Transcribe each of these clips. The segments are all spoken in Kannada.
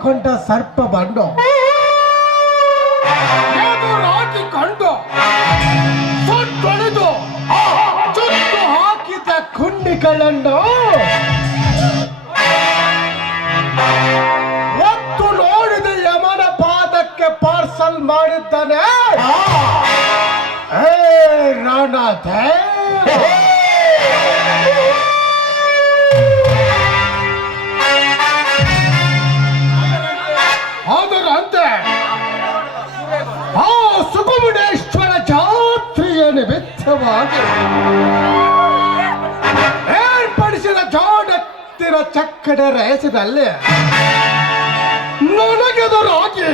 ಮಾಡಿಕೊಂಡ ಸರ್ಪ ಬಂಡು ಎದುರಾಗಿಕೊಂಡು ಸುತ್ತೊಳೆದು ಚುಟ್ಟು ಹಾಕಿದ ಕುಂಡಿಗಳನ್ನು ಒತ್ತು ನೋಡಿದ ಯಮನ ಪಾದಕ್ಕೆ ಪಾರ್ಸಲ್ ಮಾಡಿದ್ದಾನೆ ರಣದೇವ. ಅದರಂತೆ ಆ ಸುಗುಮುಡೇಶ್ವರ ಜಾತ್ರೆಯ ನಿಮಿತ್ತವಾಗಿ ಏರ್ಪಡಿಸಿದ ಜೋಡೆತ್ತಿನ ಚಕ್ಕಡೆ ರೇಸಿದಲ್ಲಿ ನನಗೆದುರಾಗಿ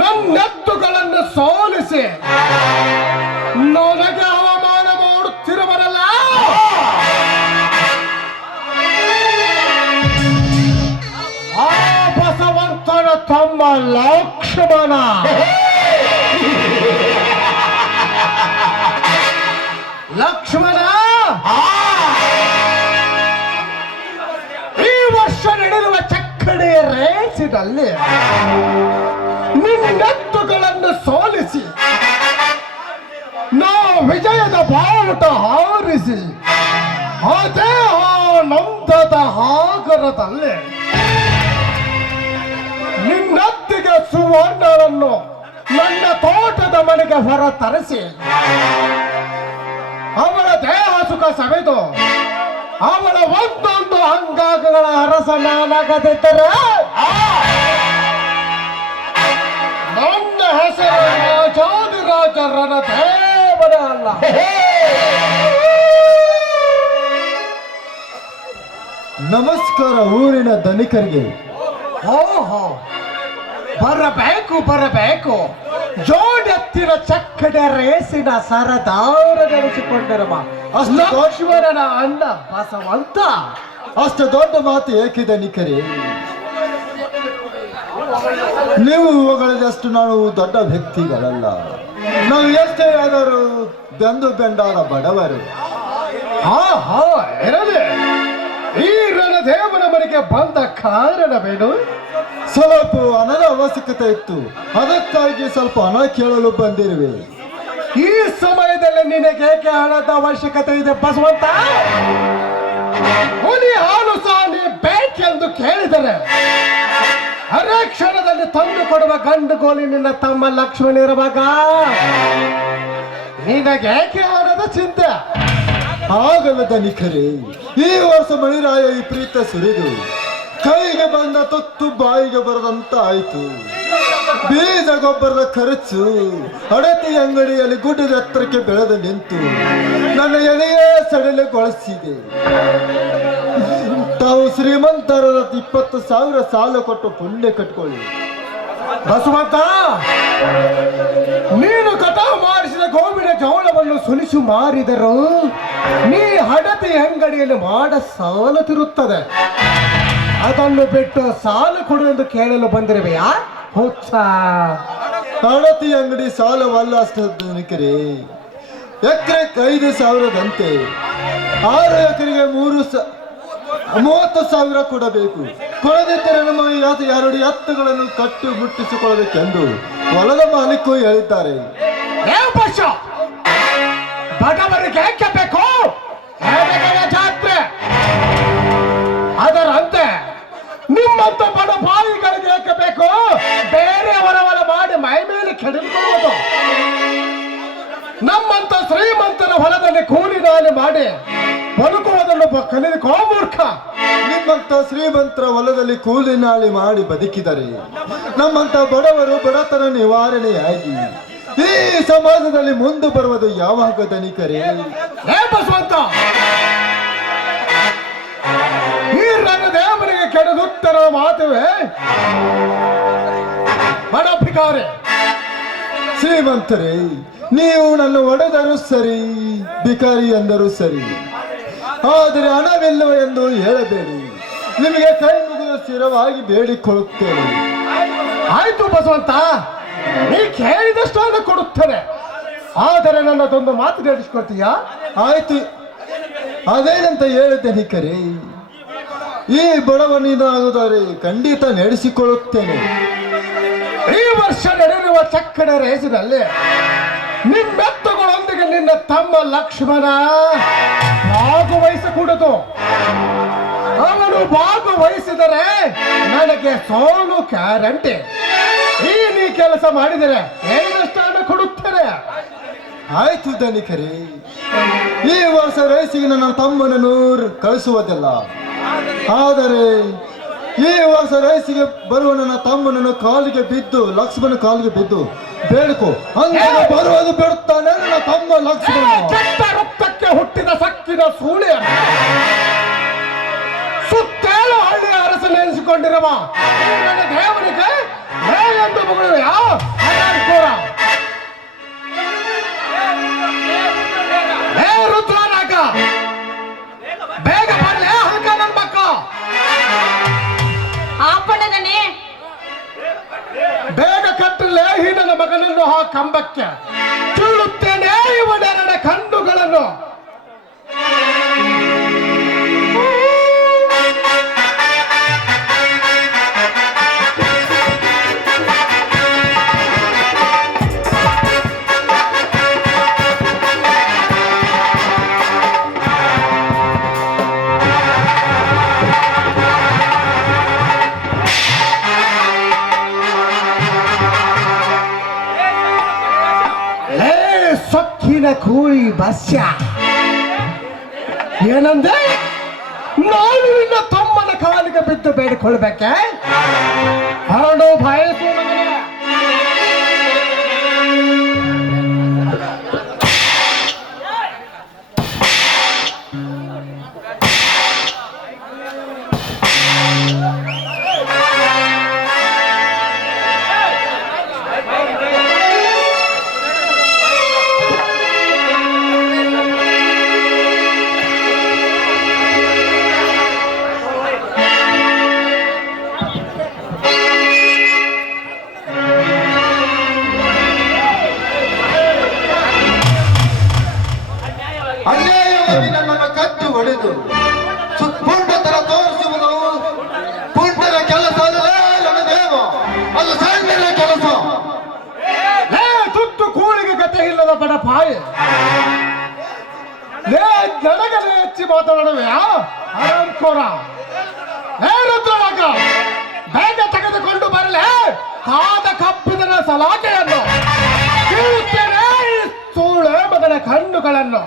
ನನ್ನೆತ್ತುಗಳನ್ನು ಸೋಲಿಸಿ ನನಗೆ ಅವಮಾನ ಮಾಡುತ್ತಿರುವರಲ್ಲ ಆ ಬಸವಂತನ ತಮ್ಮ ಲಕ್ಷ್ಮಣ. ಲಕ್ಷ್ಮಣ, ಈ ವರ್ಷ ನಡೆಯುವ ಚಕ್ಕಡೆ ರೇಸಿನಲ್ಲಿ ನಿನ್ನೆತ್ತುಗಳನ್ನು ಸೋಲಿಸಿ ನಾ ವಿಜಯದ ಬಾವುಟ ಹಾರಿಸಿ ಅದೇ ಆನಂದದ ಹಾಗರದಲ್ಲಿ ನಿನ್ನತ್ತಿಗೆ ಸುವರ್ಣರನ್ನು ನನ್ನ ತೋಟದ ಮನೆಗೆ ಹೊರ ತರಿಸಿ ಅವಳ ದೇಹ ಸುಖ ಸವೆದು ಅವಳ ಒಂದೊಂದು ಅಂಗಾಂಗಗಳ ಅರಸನಾಗದಿದ್ದರೆ ನನ್ನ ಹೆಸರು ರಾಜಾದಿರಾಜ ರಣದೇವನೇ ಅಲ್ಲ. ನಮಸ್ಕಾರ ಊರಿನ ಧನಿಕರಿಗೆ. ಓಹೋ, ಬರಬೇಕು ಬರಬೇಕು. ಜೋಡೆತ್ತಿನ ಚಕ್ಕಡೆ ರೇಸಿನ ಸರದಾರ ನೆನೆಸಿಕೊಂಡಿರುವ ಲಕ್ಷ್ಮಣನ ಅಣ್ಣ ಬಸವಂತ. ಅಷ್ಟು ದೊಡ್ಡ ಮಾತು ಏಕೆ ಧನಿಕರೇ? ನೀವು ಹೊಗಳಿದಷ್ಟು ನಾವು ದೊಡ್ಡ ವ್ಯಕ್ತಿಗಳಲ್ಲ. ನಾವು ಎಷ್ಟೇ ಆದರೂ ಬೆಂದು ಬೆಂಡಾದ ಬಡವರು. ಇರಲಿ. ಈ ರಣದೇವನ ಮನೆಗೆ ಬಂದ ಕಾರಣವೇನು? ಸ್ವಲ್ಪ ಹಣದ ಅವಶ್ಯಕತೆ ಇತ್ತು, ಅದಕ್ಕಾಗಿ ಸ್ವಲ್ಪ ಹಣ ಕೇಳಲು ಬಂದಿರುವೆ. ಈ ಸಮಯದಲ್ಲಿ ನಿನಗೇಕೆ ಹಣದ ಅವಶ್ಯಕತೆ ಇದೆ ಬಸವಂತ? ಹುಲಿ ಹಾಲು ಸಹ ನೀ ಬೇಕೆಂದು ಕೇಳಿದರೆ ಅರೆ ಕ್ಷಣದಲ್ಲಿ ತಂದು ಕೊಡುವ ಗಂಡು ಗೋಲಿ ನಿನ್ನ ತಮ್ಮ ಲಕ್ಷ್ಮಣ ಇರುವಾಗ ನಿನಗೇಕೆ ಹಣದ ಚಿಂತೆ? ಆಗಲ್ಲ ಧನಿಕರೇ, ಈ ವರ್ಷ ಮಣಿರಾಯ ವಿಪರೀತ ಸುರಿದು ಕೈಗೆ ಬಂದ ತೊತ್ತು ಬಾಯಿಗೆ ಬರದಂತ ಆಯ್ತು. ಬೀಜ ಗೊಬ್ಬರದ ಖರ್ಚು ಅಡತಿ ಅಂಗಡಿಯಲ್ಲಿ ಗುಡ್ಡದ ಎತ್ತರಕ್ಕೆ ಬೆಳೆದು ನಿಂತು ನನ್ನ ಎದೆಯೇ ಸಡಿಲಗೊಳಿಸಿದೆ. ತಾವು ಶ್ರೀಮಂತರ 20,000 ಸಾಲ ಕೊಟ್ಟು ಪುಣ್ಯ ಕಟ್ಕೊಳ್ಳಿ. ಬಸವಂತ, ನೀನು ಕಟಾವು ಮಾಡಿಸಿದ ಗೋವಿನ ಜೋಳವನ್ನು ಸುಲಿಸು ಮಾರಿದರು ನೀ ಹಡತಿ ಅಂಗಡಿಯಲ್ಲಿ ಮಾಡ ಸಾಲ ತಿರುತ್ತದೆ. ಅದನ್ನು ಬಿಟ್ಟು ಸಾಲ ಕೊಡು ಎಂದು ಕೇಳಲು ಬಂದಿರುವೆಯಾ ಹುಚ್ಚ? ಹಡತಿ ಅಂಗಡಿ ಸಾಲವಲ್ಲ ಅಷ್ಟು ಧನಿಕರೇ. ಎಕರೆಗೆ 5,000ದಂತೆ 6 ಎಕರೆಗೆ 30,000 ಕೊಡಬೇಕು. ಕೊಡದಿದ್ದರೆ ನಮ್ಮ 2 ಎತ್ತುಗಳನ್ನು ಕಟ್ಟು ಮುಟ್ಟಿಸಿಕೊಳ್ಳಬೇಕೆಂದು ಹೊಲದ ಮಾಲೀಕರು ಹೇಳಿದ್ದಾರೆ. ಬಡವರಿಗೆ ಏಕೆ ಬೇಕು ಜಾತ್ರೆ? ಅದರಂತೆ ನಿಮ್ಮಂತ ಬಡ ಬಾಯಿಗಳಿಗೆ ಏಕೆ ಬೇಕು ಬೇರೆಯವರ ಹೊಲ ಮಾಡಿ ಮೈ ಮೇಲೆ ಕೆಡಿಕೊಳ್ಳುವುದು? ನಮ್ಮಂತ ಶ್ರೀಮಂತರ ಹೊಲದಲ್ಲಿ ಕೂಲಿ ನಾಲಿ ಮಾಡಿ ಬದುಕುವುದನ್ನು ಕಲಿದುಕೋ ಮೂರ್ಖ. ನಿಮ್ಮಂತ ಶ್ರೀಮಂತರ ಹೊಲದಲ್ಲಿ ಕೂಲಿ ನಾಲಿ ಮಾಡಿ ಬದುಕಿದರೆ ನಮ್ಮಂತ ಬಡವರು ಬಡತನ ನಿವಾರಣೆಯಾಗಿ ಈ ಸಮಾಜದಲ್ಲಿ ಮುಂದೆ ಬರುವುದು ಯಾವಾಗ ಧನಿಕರೇ? ಬಸವಂತ, ಈ ರಣದೇವನಿಗೆ ಕೆಡದುತ್ತರ ಮಾತುವೆ ಬಡ ಭಿಕಾರಿ. ಶ್ರೀಮಂತರೇ, ನೀವು ನನ್ನ ಒಡೆದರೂ ಸರಿ, ಭಿಕಾರಿ ಎಂದರೂ ಸರಿ, ಆದರೆ ಹಣವಿಲ್ಲವ ಎಂದು ಹೇಳಬೇಡಿ. ನಿಮಗೆ ಕೈ ಮುಗಿದು ಸ್ಥಿರವಾಗಿ ಬೇಡಿಕೊಳ್ಳುತ್ತೇನೆ. ಆಯ್ತು ಬಸವಂತ, ನೀ ಕೇಳಿದಷ್ಟು ಹಣ ಕೊಡುತ್ತೇನೆ. ಆದರೆ ನನ್ನದೊಂದು ಮಾತು ನಡೆಸಿಕೊಡ್ತೀಯಾ? ಆಯ್ತು, ಅದೇನಂತ ಹೇಳಿದ್ದೆ ಧನಿಕರೇ? ಈ ಬಡವನಿದಾಗುದರೆ ಖಂಡಿತ ನಡೆಸಿಕೊಳ್ಳುತ್ತೇನೆ. ಈ ವರ್ಷ ನಡೆಯುವ ಚಕ್ಕಡ ರೇಸಿನಲ್ಲಿ ನಿಮ್ಮೆತ್ತುಗಳೊಂದಿಗೆ ನಿನ್ನ ತಮ್ಮ ಲಕ್ಷ್ಮಣ ಭಾಗವಹಿಸಕೂಡದು. ಅವನು ಭಾಗವಹಿಸಿದರೆ ನನಗೆ ಸೋಲು ಗ್ಯಾರಂಟಿ. ನೀ ಕೆಲಸ ಮಾಡಿದರೆ ಏನಷ್ಟು ಹಣ ಕೊಡುತ್ತೇನೆ. ಆಯ್ತು ಧನಿಕರೇ, ಈ ವರ್ಷ ರೇಸಿಗೆ ನನ್ನ ತಮ್ಮನನ್ನು ಕಳಿಸುವುದಿಲ್ಲ. ಆದರೆ ಈ ವರ್ಷ ರೇಸಿಗೆ ಬರುವ ನನ್ನ ತಮ್ಮನನ್ನು ಕಾಲಿಗೆ ಬಿದ್ದು, ಲಕ್ಷ್ಮಣ ಕಾಲಿಗೆ ಬಿದ್ದು ಬೇಡ್ಕೋ ಅಂದ್ರೆ ಬರುವುದು ಬಿಡುತ್ತಾನೆ ನನ್ನ ತಮ್ಮ ಲಕ್ಷ್ಮಣ. ಕೆಟ್ಟ ರಕ್ತಕ್ಕೆ ಹುಟ್ಟಿದ ಸಕ್ಕಿನ ಸೂಳಿಯ ಸುತ್ತೇಳು ಹಳ್ಳಿಯ ಅರಸ ನೆನೆಸಿಕೊಂಡಿರುವ ನನ್ನ ದೇವರಿಗೆ ಎಂದು ಮಗಳು ಯಾವ ರುದ್ರನಾಗ ಬೇಗ ಬರ್ಲೆ ಹಲ್ಕ ನನ್ನ ಮಕ್ಕ. ಬೇಗ ಕಟ್ಟಲೆ ಈ ನನ್ನ ಮಗನನ್ನು ಆ ಕಂಬಕ್ಕೆ ಕೀಳುತ್ತೇನೆ ಇವನೆರಡ ಕಣ್ಣುಗಳನ್ನು. ಸೊಕ್ಕಿನ ಕೂಳಿ ಬಸ್ಯ ಏನಂದ್ರೆ ನಾನು ನಿನ್ನ ತಮ್ಮನ ಕಾಲಿಗೆ ಬಿದ್ದು ಬೇಡಿಕೊಳ್ಬೇಕೆ? ಹರಡು ಬಯಸು ಮಗನೇ. ಅನ್ಯಾಯವಾಗಿ ನನ್ನನ್ನು ಕಟ್ಟಿ ಹೊಡೆದು ಪುಂಡತರ ತೋರಿಸುವುದು ಪುಂಡರ ಕೆಲಸ ಅಲ್ಲವೇ ನನ್ನ ದೇವ, ಅದು ಸಣ್ಣ ಕೆಲಸ. ತುತ್ತು ಕೂಳಿಗೆ ಗತೆ ಇಲ್ಲದ ಬಡಪಾಯಿ ನನಗಲೇ ಹೆಚ್ಚಿ ಮಾತನಾಡುವೆ ಆರಾಮ್ಕೋರ. ರುದ್ರನಾಗ ಬೇಗ ತೆಗೆದುಕೊಂಡು ಬರಲೇ ಕಾದ ಕಬ್ಬಿದನ ಸಲಾಕೆಯನ್ನು ಕೀಳುತ್ತೇನೆ ಈ ಸೂಳೆ ಮಗನ ಕಣ್ಣುಗಳನ್ನು.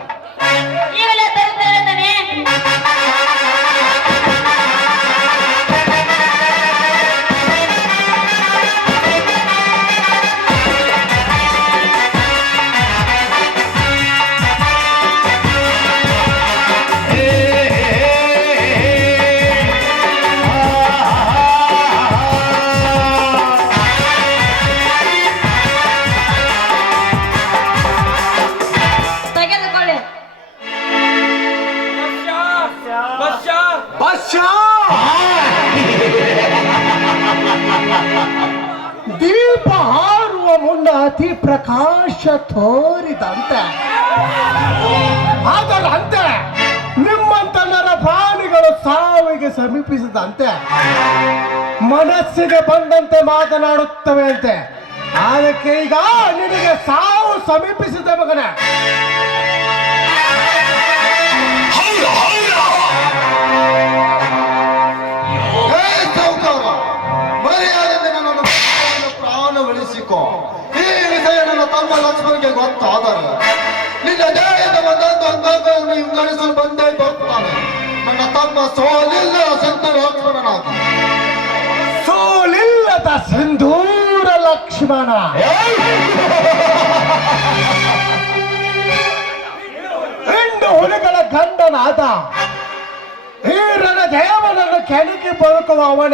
ದೀಪ ಹಾರುವ ಮುನ್ನ ಅತಿ ಪ್ರಕಾಶ ತೋರಿದಂತೆ ಅದರಂತೆ ನಿಮ್ಮಂತ ನರ ಪ್ರಾಣಿಗಳು ಸಾವಿಗೆ ಸಮೀಪಿಸಿದಂತೆ ಮನಸ್ಸಿಗೆ ಬಂದಂತೆ ಮಾತನಾಡುತ್ತವೆ ಅಂತೆ. ಅದಕ್ಕೆ ಈಗ ನಿನಗೆ ಸಾವು ಸಮೀಪಿಸಿದೆ ಮಗನೇ. ಪ್ರಾಣ ಉಳಿಸಿಕೊ. ಈ ವಿಷಯ ನನ್ನ ತಮ್ಮ ಲಕ್ಷ್ಮಣಗೆ ಗೊತ್ತಾದರೆ ನಿನ್ನ ದೇಹದ ಒಂದೊಂದು ವಿಂಗಡಿಸಲು ಬಂದೇ ಬರ್ತಾನೆ. ನನ್ನ ತಮ್ಮ ಸೋಲಿಲ್ಲ ಸಿಂಧು ಲಕ್ಷ್ಮಣನಾಗ ಸೋಲಿಲ್ಲದ ಸಿಂಧೂರ ಲಕ್ಷ್ಮಣ. ಹೆಣ್ಣು ಹುಲಿಗಳ ಗಂಡನಾದ ಈ ನನ್ನ ದೇವನನ್ನು ಕೆಣಕಿ ಬದುಕುವ ಅವನ